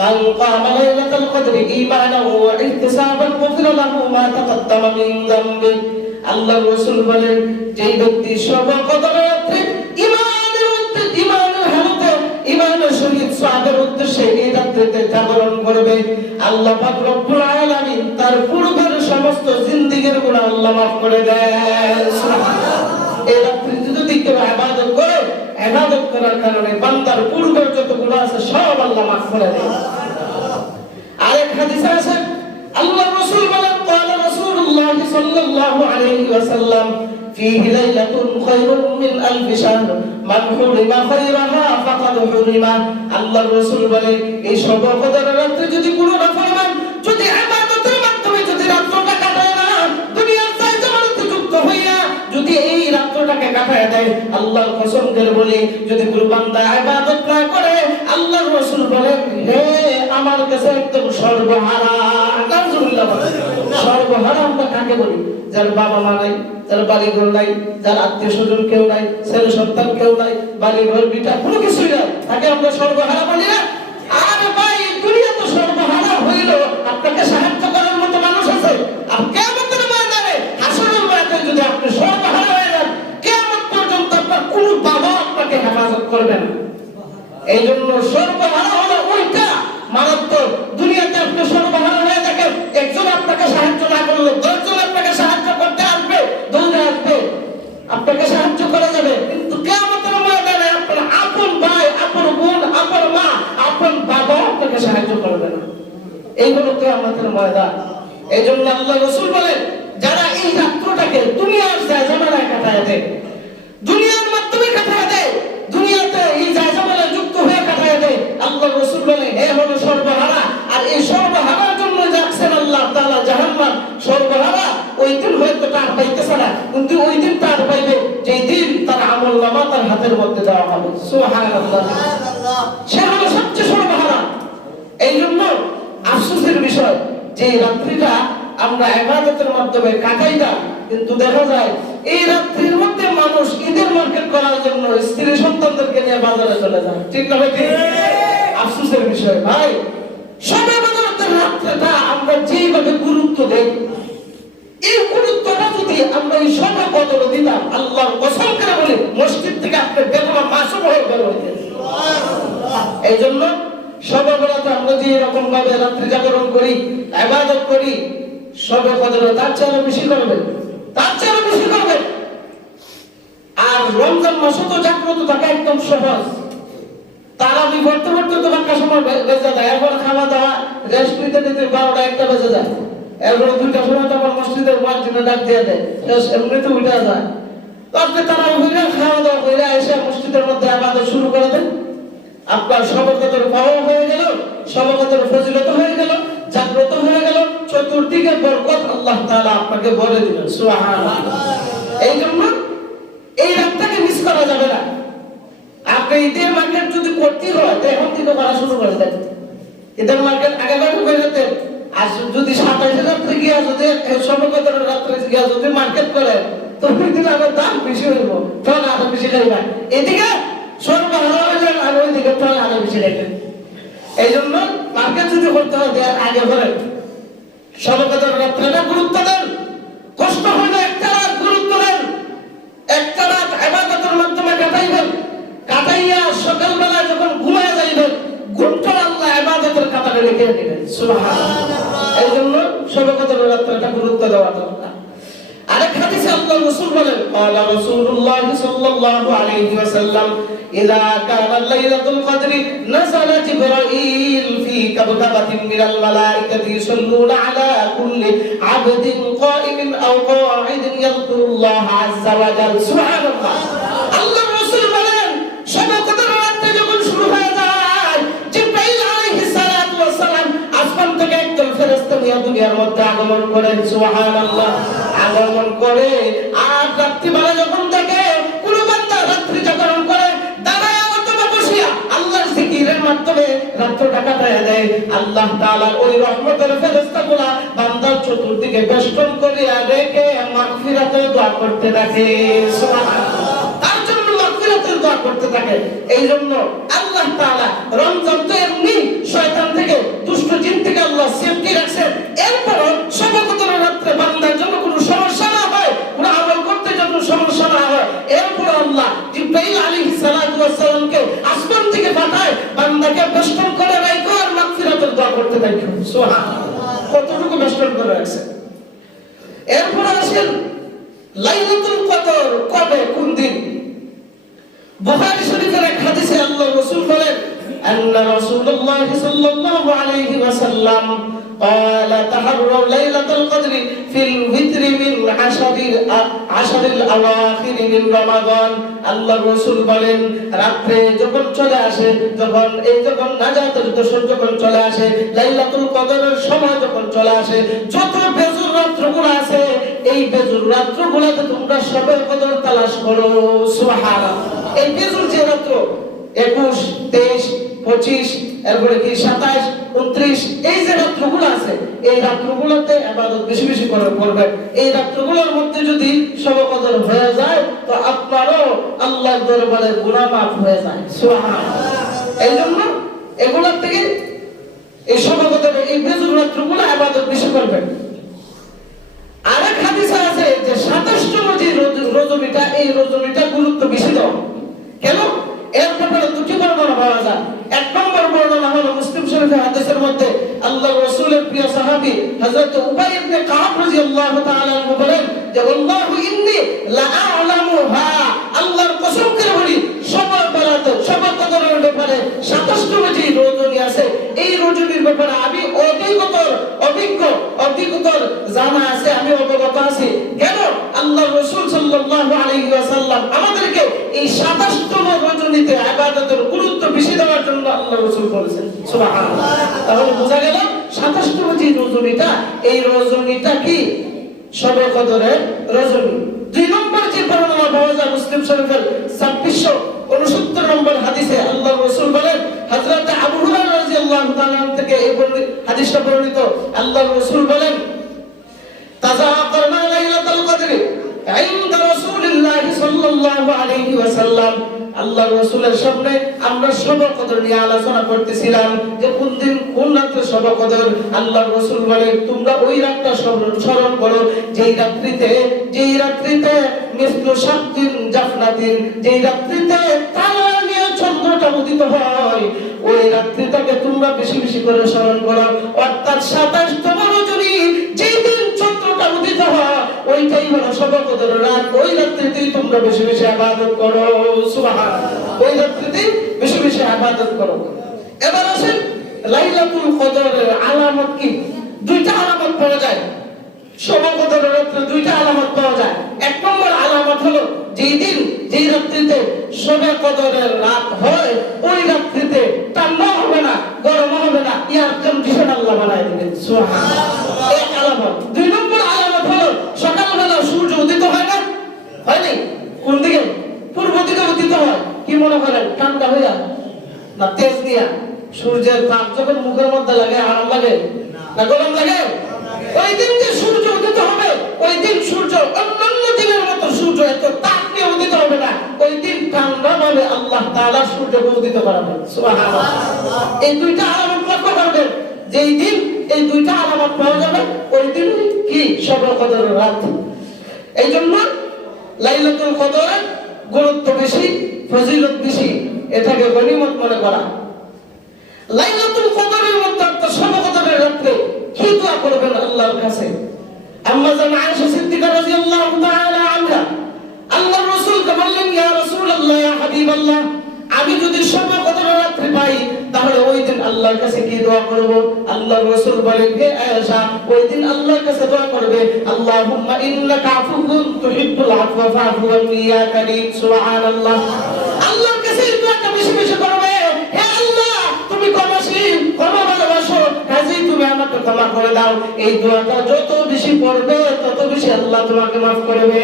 মান ক্বামা লাইলাতুল কদরি ঈমানান ওয়া ইহতিসাবান গুফিরা লাহু মা তাকদ্দামা মিন যামবি। আল্লাহর রাসূল বলেন যেই ব্যক্তি শবে কদরের রাতে ঈমানের হালতে ঈমানের সহিত সাহাবের উদ্দেশ্যে এই রাত্রিতে জাগরণ করবে, আল্লাহ পাক রব্বুল আলামিন তার পূর্বের সমস্ত জিন্দেগীর গুনাহ আল্লাহ মাফ করে দেন। সুবহানাল্লাহ। এই রাত্রিতে যদি কেউ ইবাদত করে, ইবাদত করার কারণে বান্দার পূর্বের যত গুনাহ আছে সব আল্লাহ মাফ করে দেন। আরেক হাদিসে আছে আল্লাহর রাসূল বলেন ক্বালা রাসূলুল্লাহ সাল্লাল্লাহু আলাইহি ওয়াসাল্লাম ফীহি লাইলাতুন খায়রুম মিন আলফি শাহর মান হুরিমা খায়রাহা ফাকাদ হুরিমা। আল্লাহর রাসূল বলেন এই শবে কদরের রাতে যদি কোনো নাফরমান যদি ইবাদতের মাধ্যমে যদি রাতটা কাটায় না, দুনিয়ার জায়গাতে যুক্ত হইয়া যদি এই রাতটাকে কাটায় দেয়, আল্লাহর কসম করে বলি যদি কোনো বান্দা ইবাদত না করে, আল্লাহর রাসূল বলেন হে আমার কাছে একদম সর্বহারা। নাউজুবিল্লাহ। সর্বহারা আমরা কাকে বলি? যার বাবা মা নাই, যার বাড়ি ঘর নাই, যার আত্মীয় স্বজন কেউ নাই, ছেলে সন্তান কেউ নাই, বাড়ি ঘর বিটা কোনো কিছুই নাই, তাকে আমরা সর্বহারা বলি না? আরে ভাই দুনিয়া তো সর্বহারা হইল, আপনাকে সাহায্য করার মতো মানুষ আছে? আর কিয়ামতের ময়দানে হাসরের ময়দানে যদি আপনি সর্বহারা হয়ে যান, কিয়ামত পর্যন্ত আপনার কোনো বাবা আপনাকে হেফাজত করবে না। এই জন্য সর্বহারা হলো ওইটা মারাত্মক। দুনিয়াতে আপনি সর্বহারা হয়ে থাকেন, একজন আপনাকে সাহায্য না করলো 10 জন আপনাকে সাহায্য করতে আসবে, দৌড়ে আসবে, আপনাকে সাহায্য করা যাবে। কিন্তু কিয়ামতের ময়দানে আপনার আপন ভাই, আপন বোন, আপন মা, আপন বাবা আপনাকে সাহায্য করবে না। এই হলো কিয়ামতের ময়দান। এই জন্য আল্লাহ রাসূল বলেন যারা এই রাত্রটাকে দুনিয়ার জায়জামানায় কাটায় দেয়, দুনিয়ার মাধ্যমে কাটায় দেয়, দুনিয়াতে এই জায়জামানায় যুক্ত হয়ে কাটায় দেয়, আল্লাহ রাসূল বলেন এ হলো সর্বহারা। আর এই সর্বহারার জন্য যাচ্ছেন আল্লাহ তাআলা জাহান্নাম। সর্বহারা ওই দিন হয়তো তার পাইতেছে না, কিন্তু ওই দিন তার পাইবে যেই দিন তার আমলনামা তার হাতের মধ্যে দেওয়া হবে। সুবহানাল্লাহ। সে হলো সবচেয়ে সর্বহারা। এই জন্য আফসোসের বিষয় যে রাত্রিটা আমরা ইবাদতের মাধ্যমে কাটাইতাম, কিন্তু দেখা যায় এই রাত্রির মধ্যে মানুষ ঈদের মার্কেট করার জন্য স্ত্রী সন্তানদেরকে নিয়ে বাজারে চলে যায়। ঠিক না ভাই? আফসোসের বিষয় ভাই, শবে বদরের রাত্রিটা আমরা যেভাবে গুরুত্ব দেই, এই গুরুত্বটা যদি আমরা এই শবে বদরে দিতাম, আল্লাহর কসম করে বলি মসজিদ থেকে আপনি বেদনা মাসুম হয়ে বের হইতেন। এই জন্য শবে বদরে আমরা যে এরকম ভাবে রাত্রি জাগরণ করি, ইবাদত করি, শবে বদরে তার চেয়ে বেশি করবেন, তার চেয়ে বেশি করবেন। আর রমজান মাসে তো জাগ্রত থাকা একদম সহজ। তারাবি পড়তে পড়তে তো একটা সময় বেজে যায়, এরপর খাওয়া দাওয়া রেস্ট নিতে নিতে 12টা 1টা বেজে যায়, এরপর 2টার সময় তো আবার মসজিদের মুয়াজ্জিন ডাক দিয়ে দেয়, এমনিতে উঠে যায়। তারপরে তারাবি হইলে খাওয়া দাওয়া করে এসে মসজিদের মধ্যে ইবাদত শুরু করে দেন। আপনার শবে কদর পাওয়া হয়ে গেল, শবে কদর ফজিলত হয়ে গেল, জাগ্রত হয়ে গেল, চতুর্দিকে বরকত আল্লাহ তাআলা আপনাকে ভরে দিবেন। সুবহানাল্লাহ। এই জন্য এই রাতটাকে মিস করা যাবে না। আপনি ঈদের মার্কেট যদি করতে হয় তো এখন থেকে করা শুরু করে দেন। ঈদের মার্কেট আগে ভাগে করে দিতেন, আর যদি 27 রাত্রে গিয়া যদি শবে কদরের রাত্রে গিয়া যদি মার্কেট করেন তো ওই দিন আবার দাম বেশি হইব, তখন আরো বেশি খাইবেন। এদিকে সর্বহারা হইলেন আর ওইদিকে তখন আরো বেশি খাইবেন। এই জন্য মার্কেট যদি করতে হয় আগে করেন, শবে কদরের রাত্রেটা গুরুত্ব দেন। কষ্ট হইলে একটা রাত গুরুত্ব দেন, একটা রাত ইবাদতের মাধ্যমে কাটাইবেন, কাটাইয়া সকালবেলা যখন ঘুমায় যাইবেন ঘুমটা আল্লাহ ইবাদতের কাতারে লিখে দিবেন। সুবহানাল্লাহ। এই জন্য শবে কদরের রাতটা গুরুত্ব দেওয়া দরকার। আরেক হাদিসে আল্লাহর রাসূল বলেন, ক্বালা রাসূলুল্লাহ সাল্লাল্লাহু আলাইহি ওয়াসাল্লাম, ইযা কানা লাইলাতুল কদরি নাযালা জিবরাইল ফি কাবকাবাতিন মিনাল মালাইকাতি ইউসাল্লুনা আলা কুল্লি আবদিন কাইমিন আও কাঈদিন ইয়াযকুরুল্লাহ আযজা ওয়া জাল। সুবহানাল্লাহ। আল্লাহর রাসূল বলেন, শবে কদরের রাতে যখন শুরু হয়ে যায়, জিবরাইল আলাইহিস সালাতু ওয়াস সালাম আসমান থেকে একদল ফেরেশতা নিয়ে দুনিয়ার মধ্যে আগমন করেন। সুবহানাল্লাহ। আগমন করে আর রাত্রিবেলা যখন দেখে কোন বান্দা রাত্রি জাগরণ করে দাঁড়ায় অথবা বসিয়া আল্লাহর জিকিরের মাধ্যমে রাত্রটা কাটায় দেয়, আল্লাহ তাআলা ওই রহমতের ফেরেশতাগুলা বান্দার চতুর্দিকে বেষ্টন করিয়া রেখে মাগফিরাতের দোয়া করতে থাকে। সুবহানাল্লাহ। তার জন্য মাগফিরাতের দোয়া করতে থাকে। এই জন্য আল্লাহ তাআলা রমজান তো এমনি শয়তান থেকে, দুষ্ট জিন থেকে আল্লাহ সেফটি রাখছেন। এরপর শবে কদরের রাতে বান্দার জন্য কোনো সমস্যা না হয়, কোনো আমল করতে যত সমস্যা না হয়, এরপর আল্লাহ জিবরাইল আলাইহিস সালাতু ওয়াস সালামকে আসমান থেকে পাঠায় বান্দাকে বেষ্টন করে রাখো আর মাগফিরাতের দোয়া করতে থাকে। সুবহানাল্লাহ। কতটুকু বেষ্টন করে রাখছে। এরপর আসেন লাইলাতুল কদর কবে, কোন দিন? বুখারী শরীফের এক হাদিসে আল্লাহর রাসূল বলেন, আন্না রাসূলুল্লাহ সাল্লাল্লাহু আলাইহি ওয়াসাল্লাম قال تحروا ليلة القدر في الوتر من عشر الأواخر من رمضان। আল্লাহর রাসূল বলেন, রাতে যখন চলে আসে, যখন নাজাতের দশর যখন চলে আসে, লাইলাতুল কদরের সময় যখন চলে আসে, যত বেজুর রাতগুলো আছে এই বেজুর রাতগুলোতে তোমরা শবে কদর তালাশ করো। সুবহানাল্লাহ। এই বেজুর যে রাত 21, 23, 25, এরপরে কি 27, 29, এই যে রাতগুলো আছে এই রাতগুলোতে ইবাদত বেশি বেশি করবেন। এই রাতগুলোর মধ্যে যদি শবে কদর হয়ে যায় তো আপনারও আল্লাহর দরবারে গুনাহ মাফ হয়ে যায়। সুবহানাল্লাহ। এই জন্য এগুলোর থেকে এই শবে কদরের এই বেজুর রাতগুলো ইবাদত বেশি করবেন। আরেক হাদিসে আছে যে 27তম যে রজনীটা, এই রজনীটা গুরুত্ব বেশি দাও। কেন? এর ব্যাপারে দুটি বর্ণনা পাওয়া যায়। এক নম্বর বর্ণনা হলো মুসলিম শরীফের হাদিসের মধ্যে আল্লাহর রাসূলের প্রিয় সাহাবী হযরত উবাই ইবনে কাব রাদিয়াল্লাহু তাআলা আনহু বলেন যে আল্লাহু ইন্নী লা আ'লামুহা, আল্লাহর কসম করে বলি শবে কদরের ব্যাপারে 27তম যে রজনী আছে এই রজনীর ব্যাপারে আমি অভিজ্ঞতর জানা আছে, আমি অবগত আছি। কেন? আল্লাহর রাসূল সাল্লাল্লাহু আলাইহি ওয়াসাল্লাম আমাদেরকে এই 27তম রজনীতে ইবাদতের গুরুত্ব বেশি দেওয়ার জন্য আল্লাহর রাসূল বলেছেন। সুবহানাল্লাহ। তাহলে বোঝা গেল 27তম যে রজনীটা, এই রজনীটা কি শবে কদরের রজনী। দুই ইনদা রাসূলিল্লাহি সাল্লাল্লাহু আলাইহি ওয়াসাল্লাম, আল্লাহর রাসূলের সামনে আমরা শবে কদর নিয়ে আলোচনা করতেছিলাম যে কোন দিন কোন রাতে শবে কদর। আল্লাহর রাসূল বলে তোমরা ওই রাতটা স্মরণ করো যেই রাত্রিতে মিসলু শাবদিন জাফনাতিন, যেই রাত্রিতে তারা নিয়ে চন্দ্রটা উদিত হয়, ওই রাত্রিটাকে তোমরা বেশি বেশি করে স্মরণ করো। অর্থাৎ 27তম রজনী যেই দিন চন্দ্রটা উদিত হয় ওইটাই হলো শবে কদরের রাত। ওই রাত্রিতেই তোমরা বেশি বেশি ইবাদত করো। সুবহানাল্লাহ, ওই রাত্রিতেই বেশি বেশি ইবাদত করো। এবার আসেন লাইলাতুল কদরের আলামত কি? দুইটা আলামত পাওয়া যায় শবে কদরের রাতে, দুইটা আলামত পাওয়া যায়। এক নম্বর আলামত হলো যেই রাত্রিতে শবে কদরের রাত হয় ওই রাত্রিতে ঠান্ডা হবে না, গরম হবে না, এয়ার কন্ডিশন আল্লাহ বানায় দিবেন। সুবহানাল্লাহ, এই আলামত। দুই নম্বর আলামত হলো সকালবেলা সূর্য উদিত হয় না, হয়নি? কোন দিকে? পূর্ব দিকে উদিত হয়। কি মনে করেন ঠান্ডা হইয়া না তেজ দিয়া? সূর্যের তাপ যখন মুখের মধ্যে লাগে আরাম লাগে না গরম লাগে? ওই দিন যে সূর্য উদিত হবে ওই দিন সূর্য অন্যান্য দিনের মতো সূর্য এত তাপ নিয়ে উদিত হবে না, ওই দিন ঠান্ডা ভাবে আল্লাহ তাআলা সূর্যকে উদিত করাবেন। সুবহানাল্লাহ, এই দুইটা আলামত লক্ষ্য করবেন। যেই দিন এই দুইটা আলামত পাওয়া যাবে ওই দিন কি শবে কদরের রাত। এই জন্য লাইলাতুল কদরের গুরুত্ব বেশি, ফজিলত বেশি, এটাকে গনিমত মনে করা। লাইলাতুল কদরের মধ্যে অর্থাৎ শবে কদরের রাতে কি দোয়া করবেন আল্লাহর কাছে? আম্মা জান আয়েশা সিদ্দিকা রাদিয়াল্লাহু তাআলা আনহা আল্লাহর রাসূলকে বললেন, ইয়া রাসূলুল্লাহ, ইয়া হাবিবাল্লাহ, আমি যদি শবে কদরের রাতে পাই তাহলে ওই দিন আল্লাহর কাছে কি দোয়া করব? আল্লাহর রাসূল বলেন, হে আয়েশা, ওই দিন আল্লাহর কাছে দোয়া করবে, আল্লাহুম্মা ইন্নাকা আফুউন তুহিব্বুল আফওয়া ফা'ফু আন্নি ইয়া কারীম। সুবহানাল্লাহ, আল্লাহর কাছে এই দোয়াটা বেশি বেশি করবে। হে আল্লাহ, তুমি ক্ষমাশীল, ক্ষমা ভালোবাসো, কাজেই তুমি আমাকে ক্ষমা করে দাও। এই দোয়াটা যত বেশি পড়বে তত বেশি আল্লাহ তোমাকে মাফ করবে।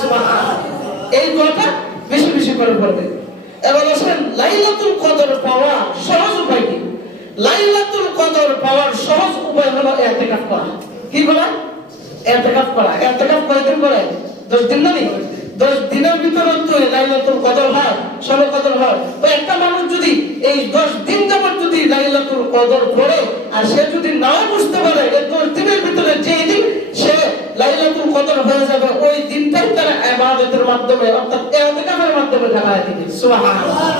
সুবহানাল্লাহ, এই দোয়াটা বেশি বেশি করে পড়বে। এবার আসেন লাইলাতুল কদর পাওয়ার সহজ উপায় কি? লাইলাতুল কদর পাওয়ার সহজ উপায় হলো ইতিকাফ করা। কি করা? ইতিকাফ করা। ইতিকাফ কয়দিন করে? 10 দিন না? 10 দিনের ভিতরে তো লাইলাতুল কদর হয়, শবে কদর হয়। তো একটা মানুষ যদি এই 10 দিন যাবত যদি লাইলাতুল কদর পড়ে আর সে যদি নাও বুঝতে পারে এই 10 দিনের ভিতরে যে দিন সে লাইলাতুল কদর হয়ে যাবে, ওই দিনটাই তার ইবাদতের মাধ্যমে অর্থাৎ ইতিকাফের মাধ্যমে কাটায় দিবে। সুবহানাল্লাহ,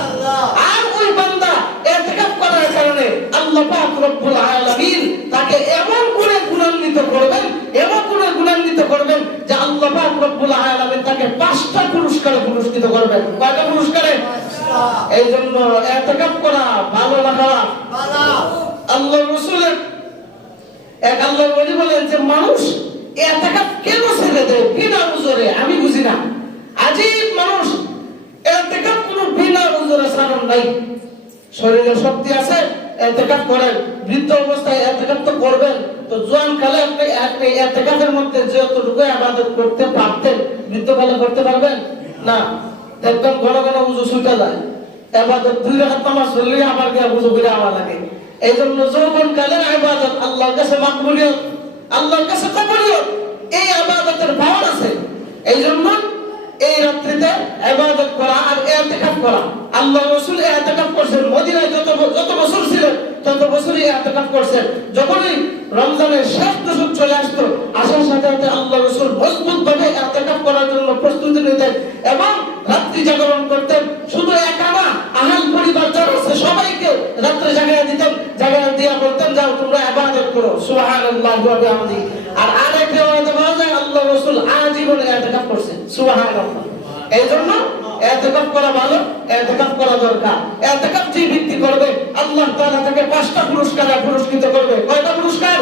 আর ওই বান্দা ইতিকাফ করার কারণে আল্লাহ পাক রব্বুল আলামিন তাকে এমন করে গুণান্বিত করবেন, এমন করে গুণান্বিত করবেন যে আল্লাহ পাক রব্বুল আলামিন তাকে 5টা পুরস্কারে পুরস্কৃত করবেন। কয়টা পুরস্কারে? এই জন্য ইতিকাফ করা ভালো না খারাপ? ভালো। আল্লাহর রাসূলের এক আল্লাহর ওলি বলেন যে মানুষ ইতিকাফ কেন ছেড়ে দেয় বিনা উযরে? আমি বুঝি না। আজীব মানুষ, ইতিকাফ কোনো বিনা উযরে ছাড়ন নাই। শরীরে শক্তি আছে, ইতিকাফ করেন। বৃদ্ধ অবস্থায় ইতিকাফ তো করবেন, তো জোয়ান কালে আপনি ইতিকাফের মধ্যে যতটুকু ইবাদত করতে পারতেন বৃদ্ধ কালে করতে পারবেন না। দেখবেন ঘন ঘন উযু ছুটে যায়, ইবাদত 2 রাকাত নামাজ পড়লে আবার গিয়ে উযু করে আওয়া লাগে। এই জন্য যৌবন কালের ইবাদত আল্লাহর কাছে মাকবুলিয়ত, আল্লাহর কাছে কবুলিয়ত, এই ইবাদতের পাওয়ার আছে। এই জন্য এই রাত্রিতে ইবাদত করা আর ইতিকাফ করা। আল্লাহর রাসূল ইতিকাফ করেছেন মদিনায়, যত বছর ছিলেন তত বছরই ইতিকাফ করেছেন। যখনই রমজানের শেষ দশক চলে আসতো, আসার সাথে সাথে আল্লাহর রাসূল মজবুতভাবে ইতিকাফ করার জন্য প্রস্তুতি নিতেন এবং রাত্রি জাগরণ করতেন। শুধু একা না, আহল পরিবার যারা আছে সবাইকে রাত্রে জাগায়া দিতেন, জাগায়া দিয়া বলতেন যাও তোমরা ইবাদত করো। সুবহানাল্লাহি ওয়া বিহামদিহি। আর আরেক রিওয়ায়াতে পাওয়া যায় আল্লাহর রাসূল আজীবন ইতিকাফ করছেন। সুবহানাল্লাহ, এই জন্য ইতিকাফ করা ভালো, ইতিকাফ করা দরকার। ইতিকাফ যে ব্যক্তি করবে আল্লাহ তাআলা তাকে 5টা পুরস্কারে পুরস্কৃত করবে। কয়টা পুরস্কার?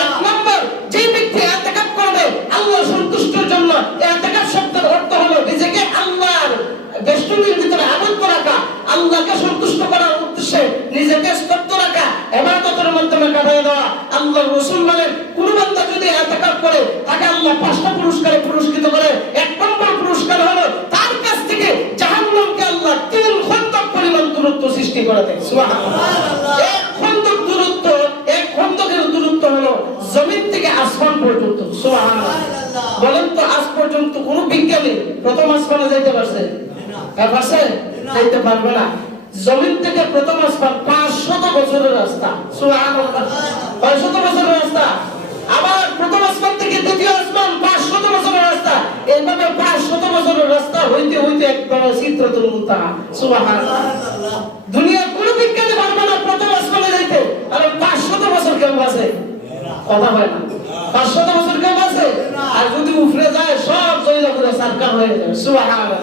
1 নাম্বার, যে ব্যক্তি ইতিকাফ করবে আল্লাহর সন্তুষ্টির জন্য। ইতিকাফ শব্দের অর্থ হলো নিজেকে আল্লাহর বেষ্টনীর ভিতরে আবদ্ধ রাখা, আল্লাহকে সন্তুষ্ট করার উদ্দেশ্যে নিজেকে স্তব্ধ রাখা, ইবাদতের মাধ্যমে কাটায় দেওয়া। আল্লাহর রাসূল বলেন কোন বান্দা যদি ইতিকাফ করে তাকে আল্লাহ 5টা পুরস্কারে পুরস্কৃত করে। 1 নম্বর পুরস্কার হলো তার কাছ থেকে জাহান্নামকে আল্লাহ 3 খন্দক পরিমাণ দূরত্ব সৃষ্টি করে দেয়। সুবহানাল্লাহ, 1 খন্দক দূরত্ব, 1 খন্দকের দূরত্ব হলো জমিন থেকে আসমান পর্যন্ত। সুবহানাল্লাহ, বলেন তো আজ পর্যন্ত আসেনি, প্রথম আসমানে যাইতে পারছে? পারছে? যাইতে পারবে না। জমিন থেকে প্রথম আসমান 500 বছরের রাস্তা। সুবহানাল্লাহ, 500 বছরের রাস্তা। আবার প্রথম আসমান থেকে দ্বিতীয় আসমান 500 বছরের রাস্তা। এইভাবে 500 বছরের রাস্তা হইতে হইতে একবার সিদরাতুল মুনতাহা। সুবহানাল্লাহ, দুনিয়ার কোন বিজ্ঞানী পারবে না প্রথম আসমানে যাইতে। আর 500 বছর কেউ আছে? কথা হয় না। 500 বছর কেউ আছে? আর যদি উপরে যায় সব জয়লা করে সারকার হয়ে যাবে। সুবহানাল্লাহ,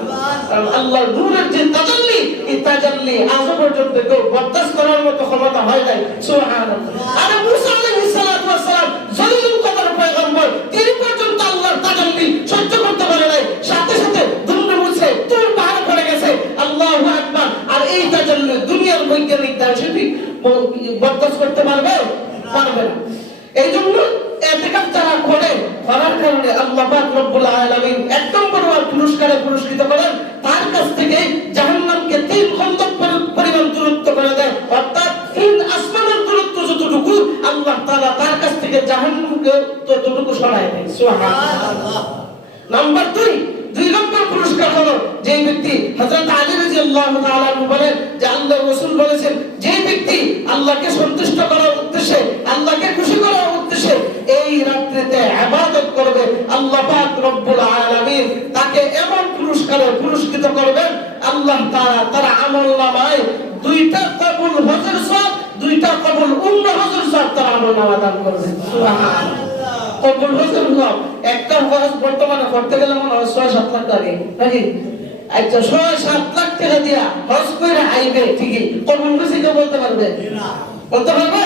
আল্লাহর নূরের যে তাজাল্লি, এই তাজাল্লি আজ পর্যন্ত কেউ বরদাস্ত করার মতো ক্ষমতা হয় নাই। সুবহানাল্লাহ। আর মুসা আলাইহিস সালাতু ওয়াস সালাম জলিলুল কদর পয়গম্বর, তিনি পর্যন্ত আল্লাহর তাজাল্লি সহ্য করতে পারে নাই। সাথে সাথে দুমড়ে মুছে তুর পাহাড় পড়ে গেছে। আল্লাহু আকবার। আর এই তাজাল্লি দুনিয়ার বৈজ্ঞানিক দার্শনিক বরদাস্ত করতে পারবে? পারবে না। এইজন্য ইতিকাফ যারা করে, করার কারণে আল্লাহ পাক রব্বুল আলামিন এক নম্বর পুরস্কারে পুরস্কৃত করেন। তার কাছ থেকে জাহান্নামকে 3 খন্দক পরিমাণ দূরত্ব করে দেয়। অর্থাৎ 3 আসমানের দূরত্ব যতটুকু, আল্লাহ তাআলা তার কাছ থেকে জাহান্নামকে ততটুকু সরায় দেয়। সুবহানাল্লাহ। নাম্বার 2 নম্বর পুরস্কার হলো যে ব্যক্তি, হযরত আলী রাদিয়াল্লাহু তাআলা বলেন যে আল্লাহর রাসূল বলেছেন, যে ব্যক্তি আল্লাহকে সন্তুষ্ট করার উদ্দেশ্যে, আল্লাহকে খুশি করার উদ্দেশ্যে এই রাত্রিতে ইবাদত করবে, আল্লাহ পাক রব্বুল আলামিন তাকে এমন পুরস্কারে পুরস্কৃত করবেন, আল্লাহ তাআলা তার আমলনামায় 2টা কবুল হজের সওয়াব, 2টা কবুল উমরা হজের সওয়াব তার আমলনামায় দান করবেন। সুবহানাল্লাহ। কবুল হজের সওয়াব, একটা হজ বর্তমানে করতে গেলে মনে হয় 6-7 লাখ টাকা নাকি? আচ্ছা, 6-7 লাখ টাকা দিয়া হজ করে আইবে ঠিকই, কবুল হজে কেউ বলতে পারবে? বলতে পারবে?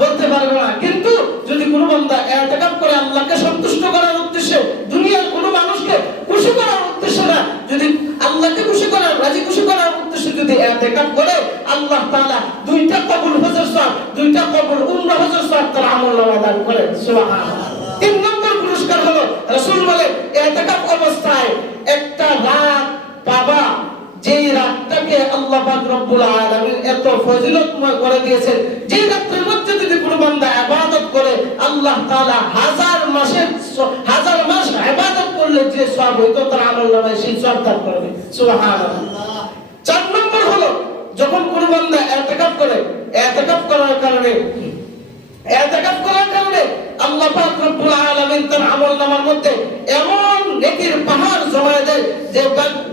বলতে পারবে না। কিন্তু যদি কোনো বান্দা ইতিকাফ করে আল্লাহকে সন্তুষ্ট করার উদ্দেশ্যে, দুনিয়ার কোনো মানুষকে খুশি করার উদ্দেশ্যে না, যদি আল্লাহকে খুশি করার, রাজি খুশি করার উদ্দেশ্যে যদি ইতিকাফ করে, আল্লাহ তাআলা 2টা কবুল হজের সওয়াব, 2টা কবুল উমরা হজের সওয়াব তার আমলনামায় দান করেন। সুবহানাল্লাহ। 3 নম্বর পুরস্কার হলো, রাসূল বলে ইতিকাফ অবস্থায় একটা রাত পাবা, যেই রাতটাকে আল্লাহ পাক রব্বুল আলামিন এত ফজিলতময় করে দিয়েছেন, যে রাতের মধ্যে যদি কোনো বান্দা ইবাদত করে, আল্লাহ তাআলা 1000 মাস ইবাদত করলে যে সওয়াব হইতো তার আমলনামায় সেই সওয়াব দান করবে। সুবহানাল্লাহ। 4 নম্বর হলো, যখন কোনো বান্দা ইতিকাফ করে, ইতিকাফ করার কারণে আল্লাহ পাক রব্বুল আলামিন তার আমলনামার মধ্যে এমন নেকির পাহাড় জমায়ে দেয়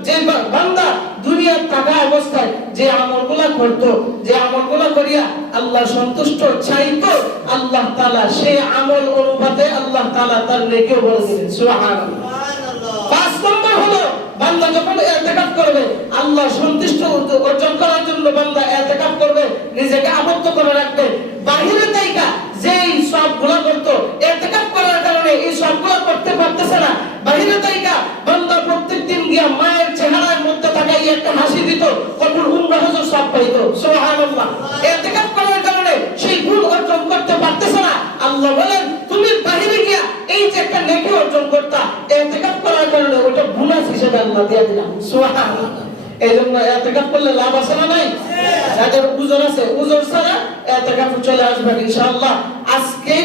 যে বান্দা দুনিয়ার থাকা অবস্থায় যে আমলগুলো করত, যে আমলগুলো করিয়া আল্লাহ সন্তুষ্ট চাইতো, আল্লাহ তাআলা সেই আমল অনুপাতে আল্লাহ তাআলা তার নেকিও বলে দিবেন। সুবহানাল্লাহ। 5 নম্বর হলো, বান্দা যখন ইতিকাফ করবে, আল্লাহ সন্তুষ্ট অর্জন করার জন্য বান্দা ইতিকাফ করবে, নিজেকে আবদ্ধ করে রাখবে। বাহিরে থেকে যেই সবগুলো করতো, ইতিকাফ করার কারণে এই সবগুলো করতে পারতেছে না। বাহিরে থেকে বান্দা প্রত্যেকদিন গিয়া মায়ের চেহারার মধ্যে তাকাই একটা হাসি দিত, কবুল উমরা হজের সব পাইতো। সুবহানাল্লাহ। ইতিকাফ করার কারণে সেই গুণ অর্জন করতে পারতেছে না। আল্লাহ বলেন, তুমি বাহিরে গিয়া এই যে একটা নেকি অর্জন করতা, ইতিকাফ করার কারণে ওটা বোনাস হিসেবে আল্লাহ দিয়ে দিলাম। সুবহানাল্লাহ। এইজন্য ইতিকাফ করলে লাভ আছে না নাই? যাদের উযর আছে, উযর ছাড়া ইতিকাফ চলে আসবেন ইনশাআল্লাহ। আজকে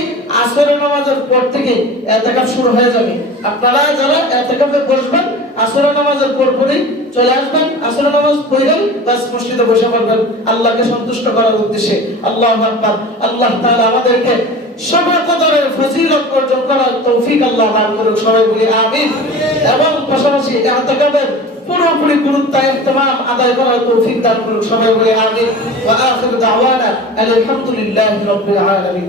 আসরের নামাজের পর থেকে ইতিকাফ শুরু হয়ে যাবে। আপনারা যারা ইতিকাফে বসবেন, আসরের নামাজের পরপরই চলে আসবেন। আসরের নামাজ পড়লেন বাস মসজিদে বসে পড়বেন আল্লাহকে সন্তুষ্ট করার উদ্দেশ্যে। আল্লাহু আকবার। আল্লাহ তাআলা আমাদেরকে সবে কদরের ফজিলত অর্জন করার তৌফিক আল্লাহ দান করুন। সবাই বলি আমিন। এবং পাশাপাশি ইতিকাফের পুরোপুরি গুরুত্ব ইহতিমাম আদায় করার তৌফিক দান করুন। সবাই বলি আমিন। ওয়া আখিরু দাওয়ানা আলহামদুলিল্লাহি রাব্বিল আলামিন।